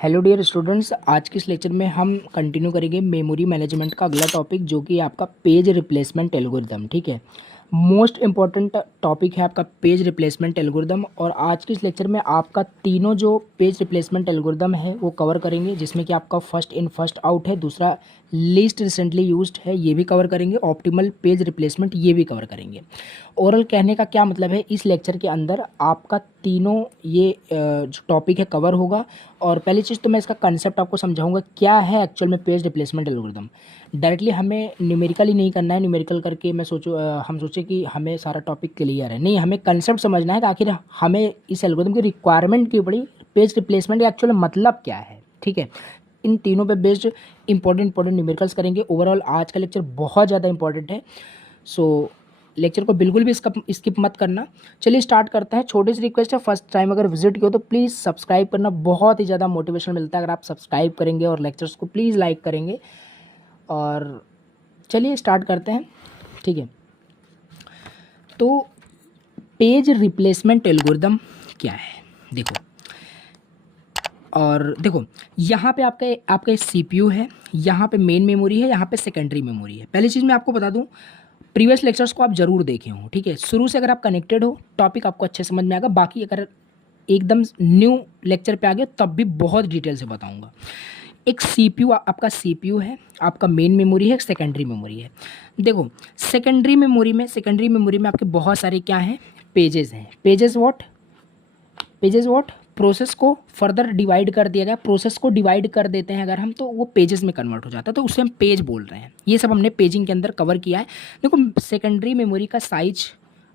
Hello dear students, आज के इस लेक्चर में हम कंटिन्यू करेंगे मेमोरी मैनेजमेंट का अगला टॉपिक जो कि आपका पेज रिप्लेसमेंट एल्गोरिदम। ठीक है, मोस्ट इंपॉर्टेंट टॉपिक है आपका पेज रिप्लेसमेंट एल्गोरिदम। और आज के इस लेक्चर में आपका तीनों जो पेज रिप्लेसमेंट एल्गोरिदम है वो कवर करेंगे, जिसमें कि आपका फर्स्ट इन फर्स्ट आउट है, दूसरा लीस्ट रिसेंटली यूज्ड है, ये भी कवर करेंगे, ऑप्टिमल पेज रिप्लेसमेंट ये भी कवर करेंगे। ओरल कहने का क्या मतलब है, इस लेक्चर के अंदर आपका तीनों ये जो टॉपिक है कवर होगा। और पहली चीज़ तो मैं इसका कंसेप्ट आपको समझाऊंगा क्या है एक्चुअल में पेज रिप्लेसमेंट एल्गोरिदम। डायरेक्टली हमें न्यूमेरिकल ही नहीं करना है, न्यूमेरिकल करके हम सोचे कि हमें सारा टॉपिक क्लियर है, नहीं, हमें कंसेप्ट समझना है कि आखिर हमें इस एल्गोरिदम की रिक्वायरमेंट क्यों पड़ी, पेज रिप्लेसमेंट एक्चुअल मतलब क्या है। ठीक है, इन तीनों पे बेस्ड इंपॉर्टेंट न्यूमेरिकल्स करेंगे। ओवरऑल आज का लेक्चर बहुत ज़्यादा इंपॉर्टेंट है, सो लेक्चर को बिल्कुल भी स्किप मत करना। चलिए स्टार्ट करते हैं। छोटी सी रिक्वेस्ट है, फर्स्ट टाइम अगर विजिट किया तो प्लीज़ सब्सक्राइब करना, बहुत ही ज़्यादा मोटिवेशन मिलता है अगर आप सब्सक्राइब करेंगे और लेक्चर्स को प्लीज़ लाइक करेंगे। और चलिए स्टार्ट करते हैं। ठीक है, तो पेज रिप्लेसमेंट एल्गोरिदम क्या है देखो। और देखो यहाँ पे आपका सीपीयू है, यहाँ पे मेन मेमोरी है, यहाँ पे सेकेंडरी मेमोरी है। पहली चीज़ मैं आपको बता दूँ, प्रीवियस लेक्चर्स को आप जरूर देखे हों। ठीक है, शुरू से अगर आप कनेक्टेड हो टॉपिक आपको अच्छे समझ में आएगा। बाकी अगर एकदम न्यू लेक्चर पे आ गए तब भी बहुत डिटेल से बताऊंगा। एक सीपीयू, आपका सीपीयू है, आपका मेन मेमोरी है, एक सेकेंडरी मेमोरी है। देखो सेकेंडरी मेमोरी में आपके बहुत सारे क्या हैं, पेजेस हैं। पेजेस व्हाट प्रोसेस को फर्दर डिवाइड कर दिया गया, प्रोसेस को डिवाइड कर देते हैं अगर हम, तो वो पेजेस में कन्वर्ट हो जाता है, तो उससे हम पेज बोल रहे हैं। ये सब हमने पेजिंग के अंदर कवर किया है। देखो सेकेंडरी मेमोरी का साइज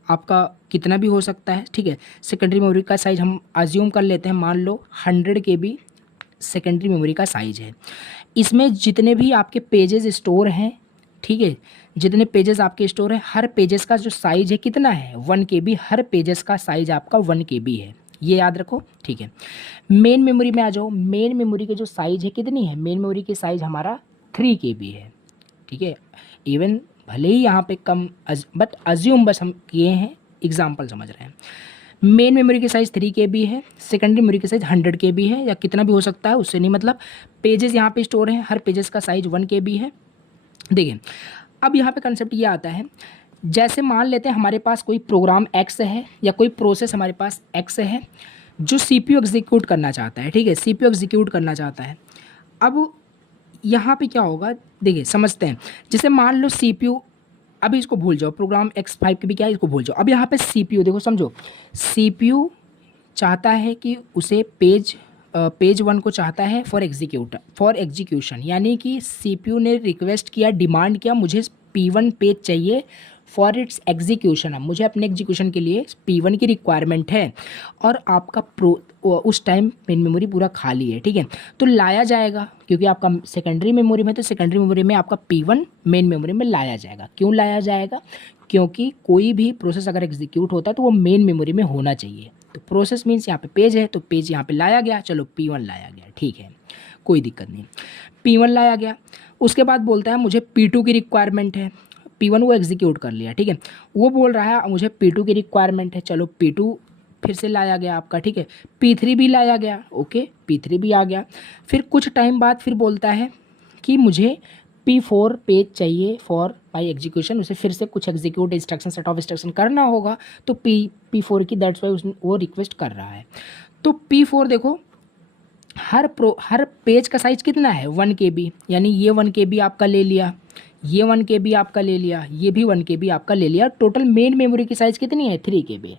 आपका कितना भी हो सकता है। ठीक है, सेकेंडरी मेमोरी का साइज हम अज्यूम कर लेते हैं, मान लो 100 KB सेकेंडरी मेमोरी का साइज है। इसमें जितने भी आपके पेजेस स्टोर हैं, ठीक है, जितने पेजेस आपके स्टोर हैं, हर पेजेस का जो साइज है कितना है, 1 KB। हर पेजेस का साइज आपका 1 KB है, ये याद रखो। ठीक है, मेन मेमोरी में आ जाओ। मेन मेमोरी के जो साइज है कितनी है, मेन मेमोरी की साइज हमारा 3 KB है। ठीक है, इवन भले ही यहाँ पे कम बट अज्यूम बस हम किए हैं, एग्जाम्पल समझ रहे हैं। मेन मेमोरी की साइज़ 3 KB है, सेकेंडरी मेमोरी की साइज़ 100 KB है, या कितना भी हो सकता है, उससे नहीं मतलब। पेजेस यहाँ पे स्टोर हैं, हर पेजेस का साइज 1 KB है। देखिए अब यहाँ पे कंसेप्ट ये आता है, जैसे मान लेते हैं हमारे पास कोई प्रोग्राम एक्स है या कोई प्रोसेस हमारे पास एक्स है जो सीपीयू एग्जीक्यूट करना चाहता है। ठीक है, सीपीयू एग्जीक्यूट करना चाहता है। अब यहाँ पे क्या होगा, देखिए समझते हैं। जैसे मान लो सीपीयू, अभी इसको भूल जाओ, प्रोग्राम X5 के भी क्या है, इसको भूल जाओ। अब यहाँ पे सीपीयू देखो, समझो, सीपीयू चाहता है कि उसे पेज 1 को चाहता है फॉर एग्जीक्यूशन, यानी कि सीपीयू ने रिक्वेस्ट किया, डिमांड किया, मुझे P1 पेज चाहिए फॉर इट्स एग्जीक्यूशन। अब मुझे अपने एग्जीक्यूशन के लिए P1 की रिक्वायरमेंट है, और आपका उस टाइम मेन मेमोरी पूरा खाली है। ठीक है, तो लाया जाएगा, क्योंकि आपका सेकेंडरी मेमोरी में, तो सेकेंडरी मेमोरी में आपका P1 मेन मेमोरी में लाया जाएगा। क्यों लाया जाएगा, क्योंकि कोई भी प्रोसेस अगर एग्जीक्यूट होता है तो वो मेन मेमोरी में होना चाहिए। तो प्रोसेस मीन्स यहाँ पे पेज है, तो पेज यहाँ पे लाया गया, चलो P1 लाया गया, ठीक है, कोई दिक्कत नहीं। P1 लाया गया, उसके बाद बोलता है मुझे P2 की रिक्वायरमेंट है। P1 वो एग्जीक्यूट कर लिया, ठीक है, वो बोल रहा है मुझे P2 की रिक्वायरमेंट है, चलो P2 फिर से लाया गया आपका। ठीक है, P3 भी लाया गया, ओके, P3 भी आ गया। फिर कुछ टाइम बाद फिर बोलता है कि मुझे P4 पेज चाहिए फॉर माई एग्जीक्यूशन, उसे फिर से कुछ execute instruction, set of instruction करना होगा, तो P4 की, दैट्स वाई वो रिक्वेस्ट कर रहा है। तो P4 देखो, हर पेज का साइज कितना है, 1 KB, यानी ये 1 KB आपका ले लिया, ये 1 KB आपका ले लिया, ये भी 1 KB आपका ले लिया। टोटल मेन मेमोरी की साइज़ कितनी है, 3 KB।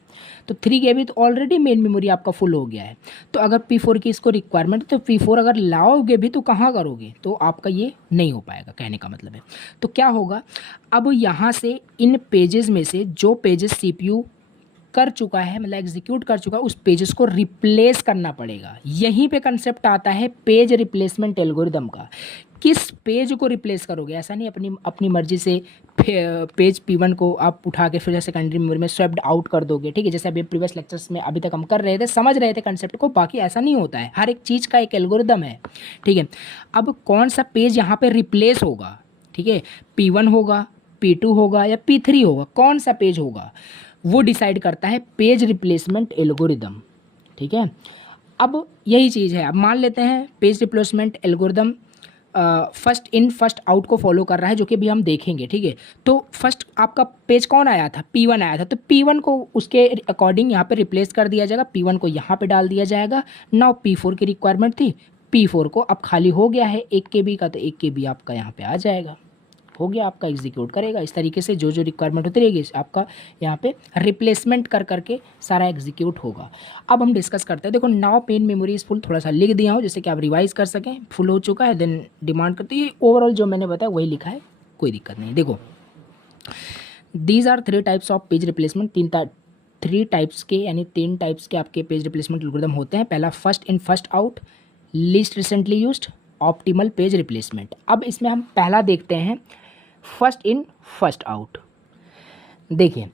तो 3 KB तो ऑलरेडी मेन मेमोरी आपका फुल हो गया है। तो अगर P4 की इसको रिक्वायरमेंट है, तो P4 अगर लाओगे भी तो कहाँ करोगे, तो आपका ये नहीं हो पाएगा, कहने का मतलब है। तो क्या होगा, अब यहाँ से इन पेजेस में से जो पेजेस सीपीयू कर चुका है, मतलब एग्जीक्यूट कर चुका है, उस पेजेस को रिप्लेस करना पड़ेगा। यहीं पे कंसेप्ट आता है पेज रिप्लेसमेंट एल्गोरिदम का। किस पेज को रिप्लेस करोगे, ऐसा नहीं अपनी मर्जी से पेज P1 को आप उठा के फिर सेकेंडरी मेमोरी में स्वैप्ड आउट कर दोगे। ठीक है, जैसे अभी प्रीवियस लेक्चर्स में अभी तक हम कर रहे थे, समझ रहे थे कंसेप्ट को, बाकी ऐसा नहीं होता है, हर एक चीज़ का एक एल्गोरिदम है। ठीक है, अब कौन सा पेज यहाँ पे रिप्लेस होगा, ठीक है, P1 होगा, P2 होगा या P3 होगा, कौन सा पेज होगा वो डिसाइड करता है पेज रिप्लेसमेंट एल्गोरिदम। ठीक है, अब यही चीज़ है, अब मान लेते हैं page replacement algorithm first in first out को फॉलो कर रहा है, जो कि अभी हम देखेंगे, ठीक है। तो फर्स्ट आपका पेज कौन आया था, P1 आया था, तो P1 को उसके अकॉर्डिंग यहाँ पे रिप्लेस कर दिया जाएगा, P1 को यहाँ पे डाल दिया जाएगा। नाउ P4 की रिक्वायरमेंट थी, P4 को अब खाली हो गया है 1 KB का, तो 1 KB आपका यहाँ पे आ जाएगा, हो गया आपका, एग्जीक्यूट करेगा। इस तरीके से जो जो रिक्वायरमेंट होती रहेगी आपका यहाँ पे रिप्लेसमेंट कर करके सारा एग्जीक्यूट होगा। अब हम डिस्कस करते हैं। देखो now pen memory is full, थोड़ा सा लिख दिया हो जिससे कि आप रिवाइज कर सकें। फुल हो चुका है, देन डिमांड करते हैं, ओवरऑल जो मैंने बताया वही लिखा है, कोई दिक्कत नहीं। देखो these are 3 types of page replacement, 3 types के यानी 3 टाइप्स के आपके पेज रिप्लेसमेंट एल्गोरिदम होते हैं। पहला first in first out, least recently used, optimal page replacement. अब इसमें हम पहला देखते हैं फर्स्ट इन फर्स्ट आउट। देखिए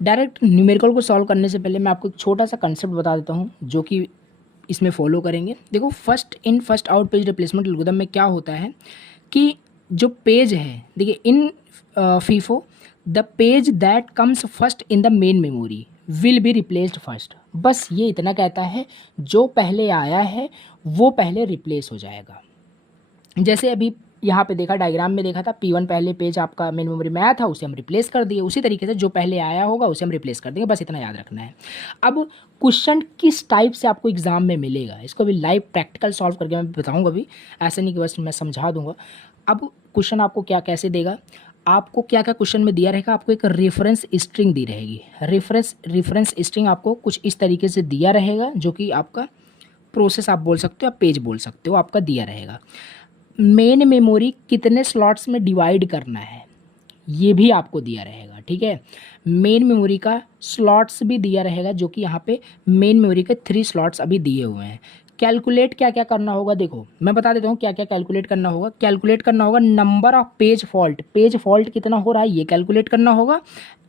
डायरेक्ट न्यूमेरिकल को सॉल्व करने से पहले मैं आपको एक छोटा सा कंसेप्ट बता देता हूँ जो कि इसमें फॉलो करेंगे। देखो first in first out page replacement algorithm में क्या होता है कि जो पेज है, देखिए in FIFO the page that comes first in the main memory will be replaced first. बस ये इतना कहता है, जो पहले आया है वो पहले रिप्लेस हो जाएगा। जैसे अभी यहाँ पे देखा, डायग्राम में देखा था, P1 पहले पेज आपका मेन मेमोरी में आया था, उसे हम रिप्लेस कर दिए। उसी तरीके से जो पहले आया होगा उसे हम रिप्लेस कर देंगे, बस इतना याद रखना है। अब क्वेश्चन किस टाइप से आपको एग्जाम में मिलेगा, इसको भी लाइव प्रैक्टिकल सॉल्व करके मैं बताऊँगा अभी, ऐसा नहीं कि बस मैं समझा दूंगा। अब क्वेश्चन आपको क्या कैसे देगा, आपको क्या क्या क्वेश्चन में दिया रहेगा, आपको एक रेफरेंस स्ट्रिंग दी रहेगी। रेफरेंस स्ट्रिंग आपको कुछ इस तरीके से दिया रहेगा, जो कि आपका प्रोसेस आप बोल सकते हो, आप पेज बोल सकते हो, आपका दिया रहेगा। मेन मेमोरी कितने स्लॉट्स में डिवाइड करना है ये भी आपको दिया रहेगा, ठीक है। मेन मेमोरी का स्लॉट्स भी दिया रहेगा, जो कि यहाँ पे मेन मेमोरी के 3 स्लॉट्स अभी दिए हुए हैं। कैलकुलेट क्या क्या करना होगा, देखो मैं बता देता हूँ क्या क्या कैलकुलेट करना होगा। कैलकुलेट करना होगा नंबर ऑफ पेज फॉल्ट कितना हो रहा है ये कैलकुलेट करना होगा।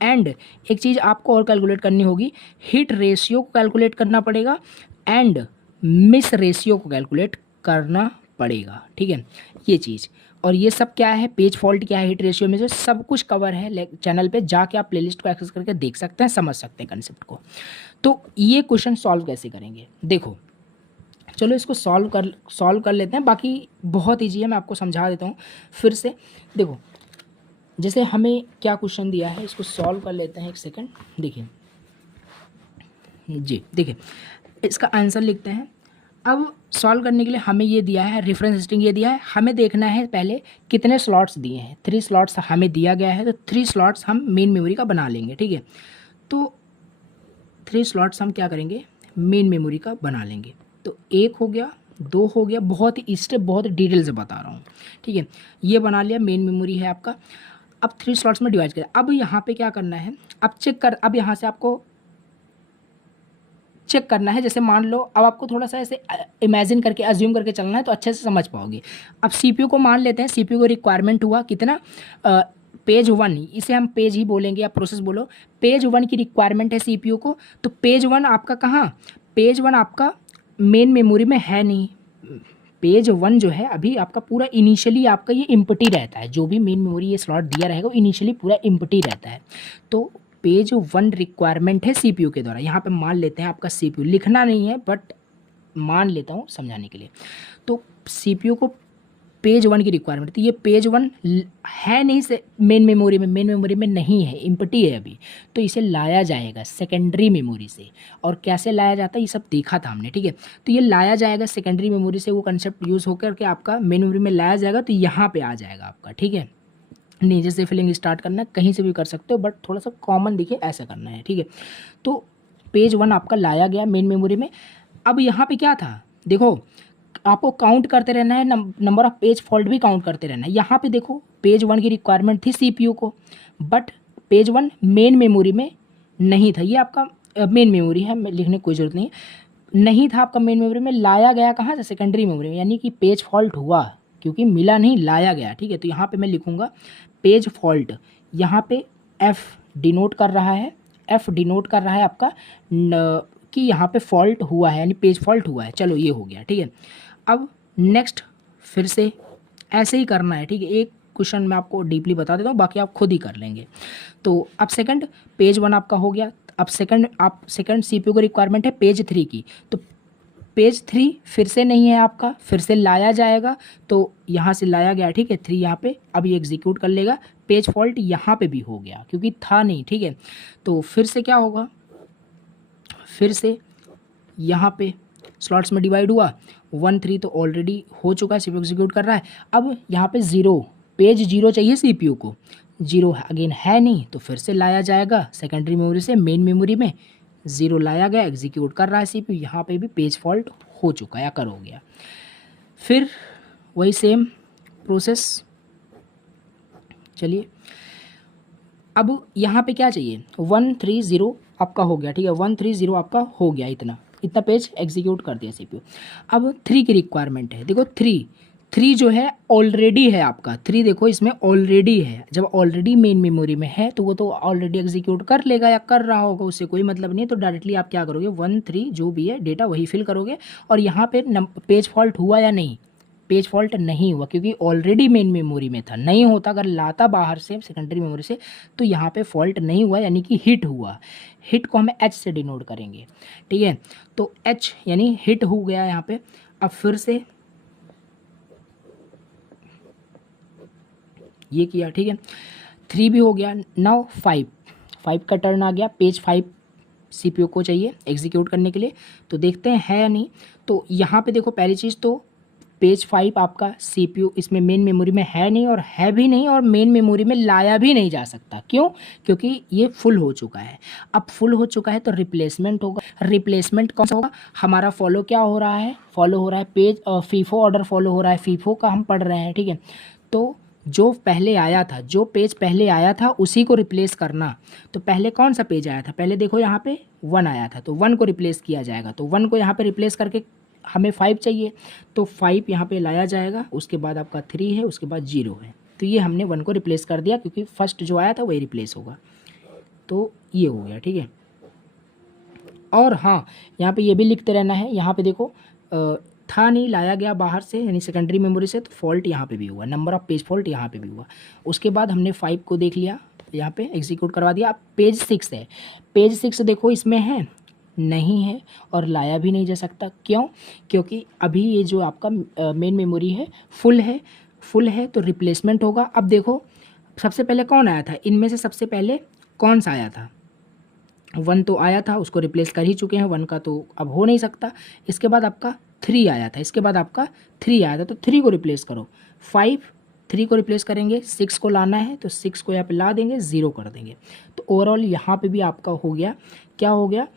एंड एक चीज़ आपको और कैलकुलेट करनी होगी, हिट रेशियो को कैलकुलेट करना पड़ेगा एंड मिस रेशियो को कैलकुलेट करना पड़ेगा, ठीक है ये चीज़। और ये सब क्या है, पेज फॉल्ट क्या है, हिट रेशियो में से सब कुछ कवर है चैनल पे, जाके आप प्लेलिस्ट को एक्सेस करके देख सकते हैं, समझ सकते हैं कंसेप्ट को। तो ये क्वेश्चन सॉल्व कैसे करेंगे, देखो चलो इसको सॉल्व कर लेते हैं। बाकी बहुत ईजी है, मैं आपको समझा देता हूँ फिर से। देखो जैसे हमें क्या क्वेश्चन दिया है, इसको सॉल्व कर लेते हैं, एक सेकेंड। देखिए जी, देखिए इसका आंसर लिखते हैं। अब सॉल्व करने के लिए हमें ये दिया है, रेफरेंस स्ट्रिंग ये दिया है, हमें देखना है पहले कितने स्लॉट्स दिए हैं। 3 स्लॉट्स हमें दिया गया है, तो 3 स्लॉट्स हम मेन मेमोरी का बना लेंगे, ठीक है। तो 3 स्लॉट्स हम क्या करेंगे, मेन मेमोरी का बना लेंगे। तो 1 हो गया, 2 हो गया, बहुत ही स्टेप बहुत डिटेल से बता रहा हूँ, ठीक है। ये बना लिया, मेन मेमोरी है आपका। अब 3 स्लॉट्स में डिवाइड करें। अब यहाँ पे क्या करना है, अब यहाँ से आपको चेक करना है। जैसे मान लो अब आपको थोड़ा सा ऐसे इमेजिन करके अज्यूम करके चलना है, तो अच्छे से समझ पाओगे। अब CPU को मान लेते हैं, CPU को रिक्वायरमेंट हुआ कितना, पेज 1, इसे हम पेज ही बोलेंगे या प्रोसेस बोलो। पेज 1 की रिक्वायरमेंट है CPU को, तो पेज 1 आपका कहाँ, पेज 1 आपका मेन मेमोरी में है नहीं। पेज 1 जो है अभी आपका पूरा इनिशियली आपका ये इम्पटी रहता है, जो भी मेन मेमोरी ये स्लॉट दिया रहेगा वो इनिशियली पूरा इम्पटी रहता है। तो पेज 1 रिक्वायरमेंट है CPU के द्वारा। यहाँ पे मान लेते हैं आपका CPU, लिखना नहीं है बट मान लेता हूँ समझाने के लिए। तो CPU को पेज 1 की रिक्वायरमेंट, तो ये पेज 1 है नहीं से मेन मेमोरी में नहीं है, इम्पटी है अभी, तो इसे लाया जाएगा सेकेंडरी मेमोरी से। और कैसे लाया जाता है ये सब देखा था हमने, ठीक है। तो ये लाया जाएगा सेकेंडरी मेमोरी से, वो कंसेप्ट यूज़ होकर के आपका मेन मेमोरी में लाया जाएगा, तो यहाँ पर आ जाएगा आपका, ठीक है। नीचे से फिलिंग स्टार्ट करना है, कहीं से भी कर सकते हो, बट थोड़ा सा कॉमन देखिए ऐसा करना है, ठीक है। तो पेज 1 आपका लाया गया मेन मेमोरी में। अब यहाँ पे क्या था, देखो आपको काउंट करते रहना है, नंबर ऑफ पेज फॉल्ट भी काउंट करते रहना है। यहाँ पे देखो पेज 1 की रिक्वायरमेंट थी CPU को, बट पेज 1 मेन मेमोरी में नहीं था। ये आपका मेन मेमोरी है, लिखने की कोई ज़रूरत नहीं था आपका मेन मेमोरी में, लाया गया कहाँ से, सेकेंडरी मेमोरी में, यानी कि पेज फॉल्ट हुआ, क्योंकि मिला नहीं, लाया गया, ठीक है। तो यहाँ पे मैं लिखूँगा पेज फॉल्ट, यहाँ पे F डिनोट कर रहा है, आपका कि यहाँ पे फॉल्ट हुआ है, यानी पेज फॉल्ट हुआ है। चलो ये हो गया, ठीक है। अब नेक्स्ट फिर से ऐसे ही करना है, ठीक है। एक क्वेश्चन मैं आपको डीपली बता देता हूँ, बाकी आप खुद ही कर लेंगे। तो अब सेकंड पेज 1 आपका हो गया। अब सेकंड CPU को रिक्वायरमेंट है पेज 3 की, तो पेज 3 फिर से नहीं है आपका, फिर से लाया जाएगा, तो यहाँ से लाया गया, ठीक है, 3 यहाँ पे, अब ये एग्जीक्यूट कर लेगा। पेज फॉल्ट यहाँ पे भी हो गया क्योंकि था नहीं, ठीक है। तो फिर से क्या होगा, फिर से यहाँ पे स्लॉट्स में डिवाइड हुआ, 1 3 तो ऑलरेडी हो चुका है, सीपीयू एग्जीक्यूट कर रहा है। अब यहाँ पे 0, पेज 0 चाहिए सीपीयू को, 0 अगेन है नहीं, तो फिर से लाया जाएगा सेकेंडरी मेमोरी से मेन मेमोरी में, 0 लाया गया, एग्जीक्यूट कर रहा है सीपीयू, यहाँ पे भी पेज फॉल्ट हो चुका है या कर हो गया। फिर वही सेम प्रोसेस, चलिए अब यहाँ पे क्या चाहिए, 130 आपका हो गया, ठीक है, 130 आपका हो गया, इतना पेज एग्जीक्यूट कर दिया सीपीयू। अब 3 की रिक्वायरमेंट है, देखो 3 जो है ऑलरेडी है आपका, 3 देखो इसमें ऑलरेडी है, जब ऑलरेडी मेन मेमोरी में है तो वो तो ऑलरेडी एग्जीक्यूट कर लेगा या कर रहा होगा, उससे कोई मतलब नहीं है। तो डायरेक्टली आप क्या करोगे, 1 3 जो भी है डेटा वही फिल करोगे, और यहाँ पे पेज फॉल्ट हुआ या नहीं, पेज फॉल्ट नहीं हुआ क्योंकि ऑलरेडी मेन मेमोरी में था, नहीं होता अगर लाता बाहर से सेकेंडरी मेमोरी से तो यहाँ पे फॉल्ट नहीं हुआ, यानी कि हिट हुआ। हिट को हमें एच से डिनोट करेंगे, ठीक है, तो एच यानी हिट हो गया यहाँ पे। अब फिर से ये किया, ठीक है, 3 भी हो गया, नाउ 5 का टर्न आ गया, पेज 5 सीपीयू को चाहिए एग्जीक्यूट करने के लिए, तो देखते हैं है या नहीं। तो यहाँ पे देखो पहली चीज़ तो पेज 5 आपका सीपीयू इसमें मेन मेमोरी में है नहीं, और है भी नहीं, और मेन मेमोरी में लाया भी नहीं जा सकता, क्यों, क्योंकि ये फुल हो चुका है। अब फुल हो चुका है तो रिप्लेसमेंट होगा, रिप्लेसमेंट कौन सा होगा, हमारा फॉलो क्या हो रहा है, फॉलो हो रहा है पेज फीफो ऑर्डर फॉलो हो रहा है, फीफो का हम पढ़ रहे हैं, ठीक है। तो जो पहले आया था, जो पेज पहले आया था उसी को रिप्लेस करना। तो पहले कौन सा पेज आया था, पहले देखो यहाँ पे 1 आया था, तो 1 को रिप्लेस किया जाएगा, तो 1 को यहाँ पे रिप्लेस करके हमें 5 चाहिए, तो 5 यहाँ पे लाया जाएगा, उसके बाद आपका 3 है, उसके बाद 0 है, तो ये हमने 1 को रिप्लेस कर दिया क्योंकि फर्स्ट जो आया था वही रिप्लेस होगा, तो ये हो गया, ठीक है। और हाँ, यहाँ पे ये भी लिखते रहना है, यहाँ पे देखो था नहीं, लाया गया बाहर से यानी सेकेंडरी मेमोरी से, तो फॉल्ट यहाँ पे भी हुआ, नंबर ऑफ पेज फॉल्ट यहाँ पे भी हुआ। उसके बाद हमने 5 को देख लिया, यहाँ पे एग्जीक्यूट करवा दिया। अब पेज 6 है, पेज 6 देखो इसमें है नहीं है, और लाया भी नहीं जा सकता, क्यों, क्योंकि अभी ये जो आपका मेन मेमोरी है फुल है, तो रिप्लेसमेंट होगा। अब देखो सबसे पहले कौन आया था, इनमें से सबसे पहले कौन सा आया था, 1 तो आया था, उसको रिप्लेस कर ही चुके हैं, 1 का तो अब हो नहीं सकता। इसके बाद आपका 3 आया था, इसके बाद आपका 3 आया था, तो 3 को रिप्लेस करो, 3 को रिप्लेस करेंगे, 6 को लाना है तो 6 को यहाँ पे ला देंगे, 0 कर देंगे। तो ओवरऑल यहाँ पे भी आपका हो गया, क्या हो गया,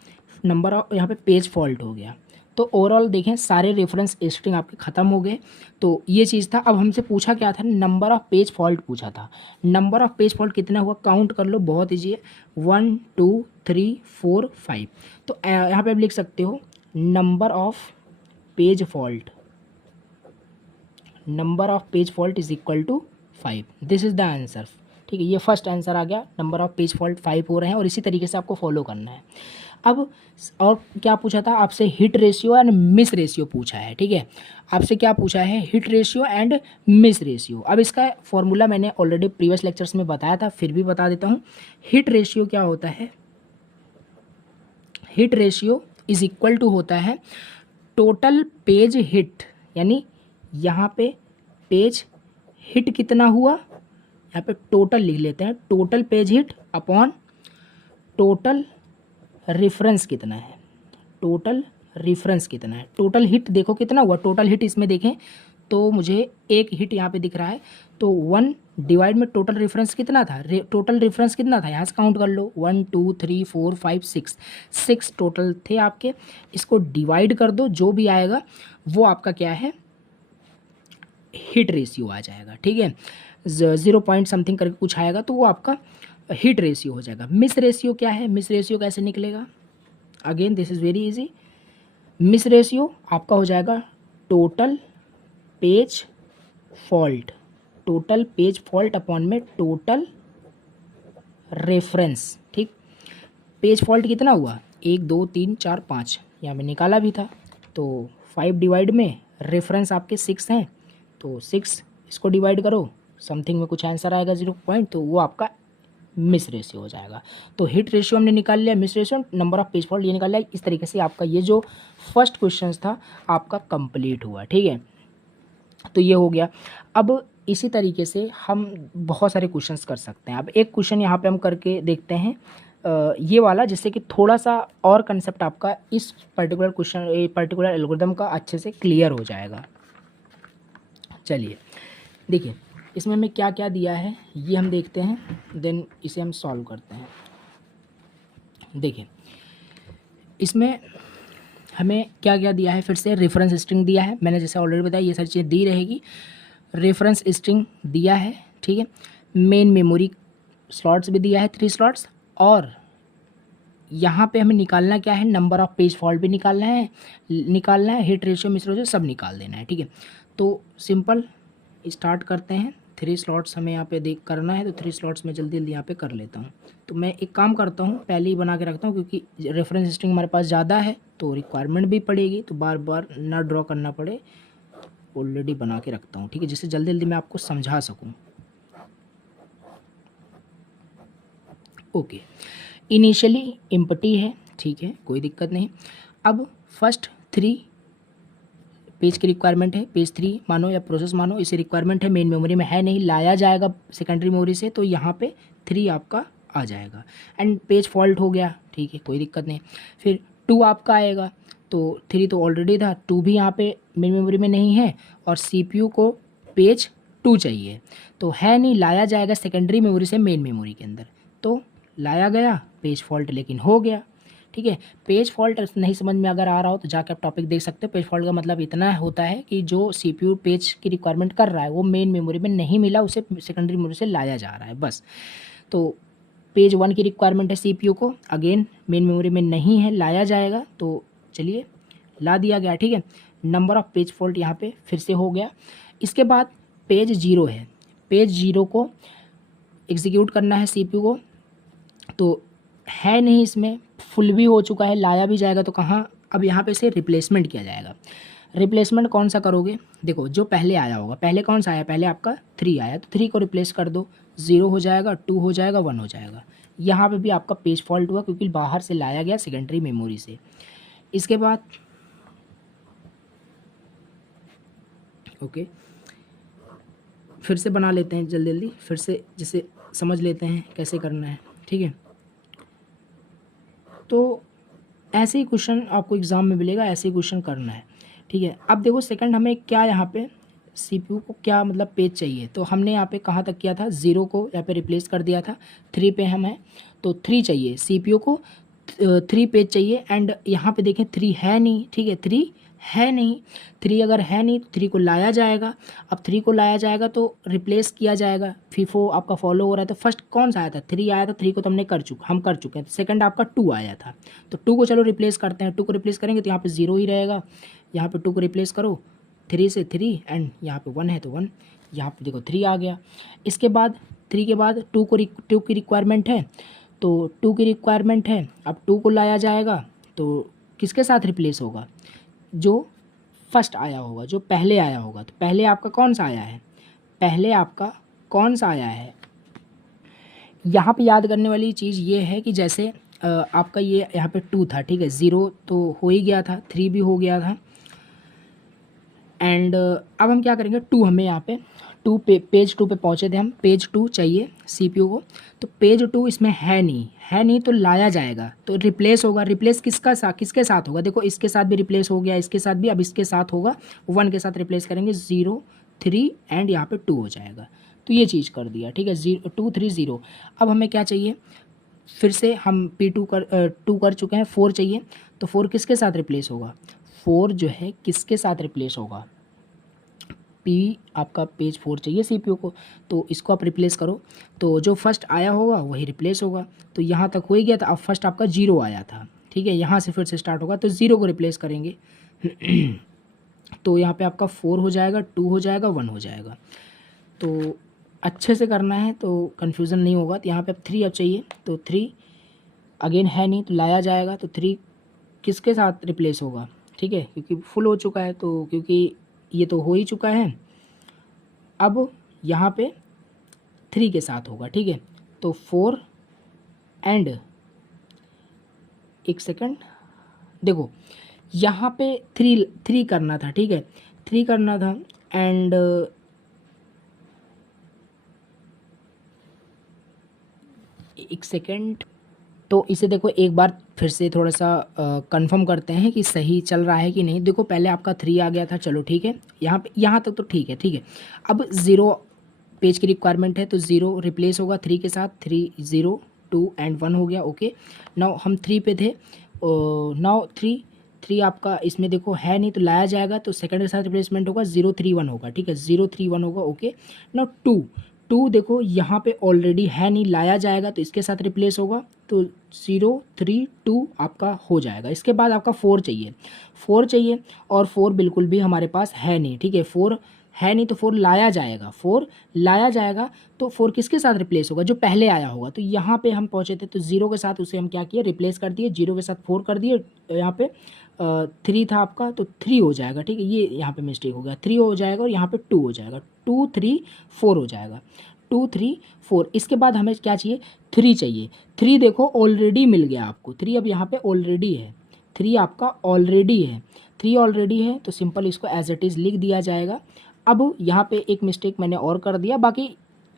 नंबर ऑफ यहाँ पे पेज फॉल्ट हो गया। तो ओवरऑल देखें सारे रेफरेंस स्ट्रिंग आपके ख़त्म हो गए। तो ये चीज़ था। अब हमसे पूछा क्या था, नंबर ऑफ़ पेज फॉल्ट पूछा था। नंबर ऑफ़ पेज फॉल्ट कितना हुआ, काउंट कर लो, बहुत ईजी है, 1 2 3 4 5। तो यहाँ पे आप लिख सकते हो number of page fault, number of page fault is equal to 5। This is the answer, ठीक है। ये फर्स्ट आंसर आ गया, नंबर ऑफ़ पेज फॉल्ट 5 हो रहे हैं, और इसी तरीके से आपको फॉलो करना है। अब और क्या पूछा था आपसे, hit ratio and miss ratio पूछा है, ठीक है। आपसे क्या पूछा है, hit ratio and miss ratio. अब इसका फॉर्मूला मैंने ऑलरेडी प्रीवियस लेक्चर्स में बताया था, फिर भी बता देता हूँ। हिट रेशियो क्या होता है, hit ratio is equal to होता है टोटल पेज हिट, यानी यहाँ पे पेज हिट कितना हुआ, यहाँ पे टोटल लिख लेते हैं, total page hit upon total reference कितना है, टोटल रेफरेंस कितना है। टोटल हिट देखो कितना हुआ, टोटल हिट इसमें देखें तो मुझे एक हिट यहाँ पे दिख रहा है, तो 1 डिवाइड में टोटल रेफरेंस कितना था, टोटल रेफरेंस कितना था, यहाँ से काउंट कर लो, 1 2 3 4 5 6 टोटल थे आपके। इसको डिवाइड कर दो, जो भी आएगा वो आपका क्या है, हिट रेशियो आ जाएगा, ठीक है। 0 पॉइंट समथिंग करके कुछ आएगा तो वो आपका हिट रेशियो हो जाएगा। मिस रेशियो क्या है, मिस रेशियो कैसे निकलेगा, again this is very easy. Miss ratio आपका हो जाएगा total page fault, total page fault upon में टोटल रेफरेंस, ठीक। पेज फॉल्ट कितना हुआ, 1 2 3 4 5, यहाँ में निकाला भी था, तो 5 डिवाइड में रेफरेंस आपके 6 हैं, तो 6 इसको डिवाइड करो, समथिंग में कुछ आंसर आएगा 0 पॉइंट, तो वो आपका मिस रेशियो हो जाएगा। तो हिट रेशियो हमने निकाल लिया, miss ratio, number of page fault ये निकाल लिया। इस तरीके से आपका ये जो फर्स्ट क्वेश्चन था आपका कंप्लीट हुआ, ठीक है। तो ये हो गया। अब इसी तरीके से हम बहुत सारे क्वेश्चंस कर सकते हैं। अब एक क्वेश्चन यहाँ पे हम करके देखते हैं ये वाला, जिससे कि थोड़ा सा और कंसेप्ट आपका इस पर्टिकुलर क्वेश्चन पर्टिकुलर एल्गोरिदम का अच्छे से क्लियर हो जाएगा। चलिए देखिए इसमें हमें क्या क्या दिया है ये हम देखते हैं, देन इसे हम सॉल्व करते हैं। देखिए इसमें हमें क्या क्या दिया है, फिर से रेफरेंस स्ट्रिंग दिया है, मैंने जैसे ऑलरेडी बताया ये सारी चीज़ें दी रहेगी। रेफरेंस स्ट्रिंग दिया है, ठीक है। मेन मेमोरी स्लॉट्स भी दिया है 3 स्लॉट्स, और यहाँ पे हमें निकालना क्या है, नंबर ऑफ पेज फॉल्ट भी निकालना है, हिट रेशियो मिस रेशियो सब निकाल देना है, ठीक है। तो सिंपल स्टार्ट करते हैं। 3 स्लॉट्स हमें यहाँ पे देख करना है, तो 3 स्लॉट्स में जल्दी जल्दी यहाँ पे कर लेता हूँ। तो मैं एक काम करता हूँ, पहले ही बना के रखता हूँ, क्योंकि रेफरेंस स्ट्रिंग हमारे पास ज़्यादा है तो रिक्वायरमेंट भी पड़ेगी, तो बार बार ना ड्रॉ करना पड़े, ऑलरेडी बना के रखता हूँ, ठीक है, जिससे जल्दी जल्दी मैं आपको समझा सकूँ। ओके, इनिशियली एम्प्टी है, ठीक है, कोई दिक्कत नहीं। अब फर्स्ट 3 पेज की रिक्वायरमेंट है, पेज 3 मानो या प्रोसेस मानो, इसे रिक्वायरमेंट है, मेन मेमोरी में है नहीं, लाया जाएगा सेकेंडरी मेमोरी से, तो यहाँ पे 3 आपका आ जाएगा। एंड पेज फॉल्ट हो गया, ठीक है, कोई दिक्कत नहीं। फिर 2 आपका आएगा, तो 3 तो ऑलरेडी था, 2 भी यहाँ पे मेन मेमोरी में नहीं है, और CPU को पेज 2 चाहिए, तो है नहीं, लाया जाएगा सेकेंडरी मेमोरी से मेन मेमोरी के अंदर, तो लाया गया, पेज फॉल्ट लेकिन हो गया, ठीक है। पेज फॉल्ट नहीं समझ में अगर आ रहा हो तो जाके आप टॉपिक देख सकते हो। पेज फॉल्ट का मतलब इतना होता है कि जो CPU पेज की रिक्वायरमेंट कर रहा है वो मेन मेमोरी में नहीं मिला, उसे सेकेंडरी मेमोरी से लाया जा रहा है, बस। तो पेज 1 की रिक्वायरमेंट है CPU को, अगेन मेन मेमोरी में नहीं है, लाया जाएगा, तो चलिए ला दिया गया, ठीक है। नंबर ऑफ पेज फॉल्ट यहाँ पे फिर से हो गया। इसके बाद पेज 0 है, पेज 0 को एग्जीक्यूट करना है CPU को, तो है नहीं, इसमें फुल भी हो चुका है, लाया भी जाएगा, तो कहाँ, अब यहाँ पे इसे रिप्लेसमेंट किया जाएगा। रिप्लेसमेंट कौन सा करोगे, देखो जो पहले आया होगा, पहले कौन सा आया, पहले आपका 3 आया, तो 3 को रिप्लेस कर दो, 0 हो जाएगा, 2 हो जाएगा, 1 हो जाएगा। यहाँ पे भी आपका पेज फॉल्ट हुआ क्योंकि बाहर से लाया गया सेकेंडरी मेमोरी से। इसके बाद ओके, फिर से बना लेते हैं जल्दी जल्दी, फिर से जिसे समझ लेते हैं कैसे करना है, ठीक है। तो ऐसे ही क्वेश्चन आपको एग्ज़ाम में मिलेगा, ऐसे ही क्वेश्चन करना है, ठीक है। अब देखो सेकंड हमें क्या यहाँ पे CPU को क्या मतलब पेज चाहिए, तो हमने यहाँ पे कहाँ तक किया था, 0 को यहाँ पे रिप्लेस कर दिया था, 3 पे हम हैं, तो 3 चाहिए CPU को, 3 पेज चाहिए, एंड यहाँ पे देखें 3 है नहीं, ठीक है, 3 है नहीं, 3 अगर है नहीं तो 3 को लाया जाएगा। अब 3 को लाया जाएगा तो रिप्लेस किया जाएगा, फीफो आपका फॉलो हो रहा है, तो फर्स्ट कौन सा आया था, 3 आया था, 3 को तो हमने हम कर चुके हैं। सेकंड आपका 2 आया था, तो 2 को चलो रिप्लेस करते हैं, 2 को रिप्लेस करेंगे तो यहाँ पे 0 ही रहेगा, यहाँ पे 2 को रिप्लेस करो, 3 से 3 एंड यहाँ पे 1 है तो 1, यहाँ पे देखो 3 आ गया। इसके बाद 3 के बाद 2 की रिक्वायरमेंट है, तो 2 की रिक्वायरमेंट है, अब 2 को लाया जाएगा, तो किसके साथ रिप्लेस होगा, जो फर्स्ट आया होगा, जो पहले आया होगा। तो पहले आपका कौन सा आया है, पहले आपका कौन सा आया है, यहाँ पे याद करने वाली चीज़ ये है कि जैसे आपका ये यहाँ पे 2 था, ठीक है, 0 तो हो ही गया था, 3 भी हो गया था, एंड अब हम क्या करेंगे, 2 हमें यहाँ पे पेज 2 पे पहुँचे थे हम, पेज 2 चाहिए CPU को, तो पेज 2 इसमें है नहीं तो लाया जाएगा, तो रिप्लेस होगा, रिप्लेस किसके साथ होगा, देखो इसके साथ भी रिप्लेस हो गया, इसके साथ भी, अब इसके साथ होगा, 1 के साथ रिप्लेस करेंगे, 0 3 एंड यहाँ पे 2 हो जाएगा, तो ये चीज़ कर दिया, ठीक है, 2 3 0। अब हमें क्या चाहिए, फिर से हम P2 2 कर चुके हैं, 4 चाहिए, तो 4 किसके साथ रिप्लेस होगा, 4 जो है किसके साथ रिप्लेस होगा, P आपका पेज 4 चाहिए CPU को, तो इसको आप रिप्लेस करो, तो जो फर्स्ट आया होगा वही रिप्लेस होगा, तो यहाँ तक हो ही गया था। अब फर्स्ट आपका 0 आया था, ठीक है, यहाँ से फिर से स्टार्ट होगा, तो 0 को रिप्लेस करेंगे तो यहाँ पे आपका 4 हो जाएगा, 2 हो जाएगा, 1 हो जाएगा। तो अच्छे से करना है तो कन्फ्यूज़न नहीं होगा। तो यहाँ पे अब 3 अब चाहिए, तो 3 अगेन है नहीं तो लाया जाएगा, तो 3 किसके साथ रिप्लेस होगा, ठीक है, क्योंकि फुल हो चुका है, तो क्योंकि ये तो हो ही चुका है, अब यहाँ पे 3 के साथ होगा, ठीक है, तो 4 एंड, एक सेकंड, देखो यहाँ पे 3 करना था, ठीक है, 3 करना था एंड एक सेकंड, तो इसे देखो एक बार फिर से थोड़ा सा कंफर्म करते हैं कि सही चल रहा है कि नहीं। देखो पहले आपका 3 आ गया था, चलो ठीक है, यहाँ तक तो ठीक है, ठीक है। अब 0 पेज की रिक्वायरमेंट है, तो 0 रिप्लेस होगा 3 के साथ, 3 0 2 एंड 1 हो गया, ओके। नाउ हम 3 पे थे, नाउ 3 आपका इसमें देखो है नहीं, तो लाया जाएगा, तो सेकंड के साथ रिप्लेसमेंट होगा 0 3 1 होगा, ठीक है, 0 3 1 होगा, ओके। नाउ 2 देखो यहाँ पे ऑलरेडी है नहीं, लाया जाएगा तो इसके साथ रिप्लेस होगा, तो 0 3 2 आपका हो जाएगा। इसके बाद आपका 4 चाहिए, 4 चाहिए, और 4 बिल्कुल भी हमारे पास है नहीं, ठीक है, 4 है नहीं, तो 4 लाया जाएगा, 4 लाया जाएगा, तो 4 किसके साथ रिप्लेस होगा, जो पहले आया होगा। तो यहाँ पे हम पहुँचे थे, तो 0 के साथ उसे हम क्या किए, रिप्लेस कर दिए, 0 के साथ 4 कर दिए, यहाँ पे 3 था आपका, तो 3 हो जाएगा, ठीक है, ये यहाँ पे मिस्टेक हो गया, 3 हो जाएगा, और यहाँ पे 2 हो जाएगा, 2 3 4 हो जाएगा, 2 3 4। इसके बाद हमें क्या चाहिए, 3 चाहिए, 3 देखो ऑलरेडी मिल गया आपको, 3 अब यहाँ पे ऑलरेडी है, 3 आपका ऑलरेडी है, 3 ऑलरेडी है, तो सिंपल इसको एज इट इज़ लिख दिया जाएगा। अब यहाँ पे एक मिस्टेक मैंने और कर दिया, बाकी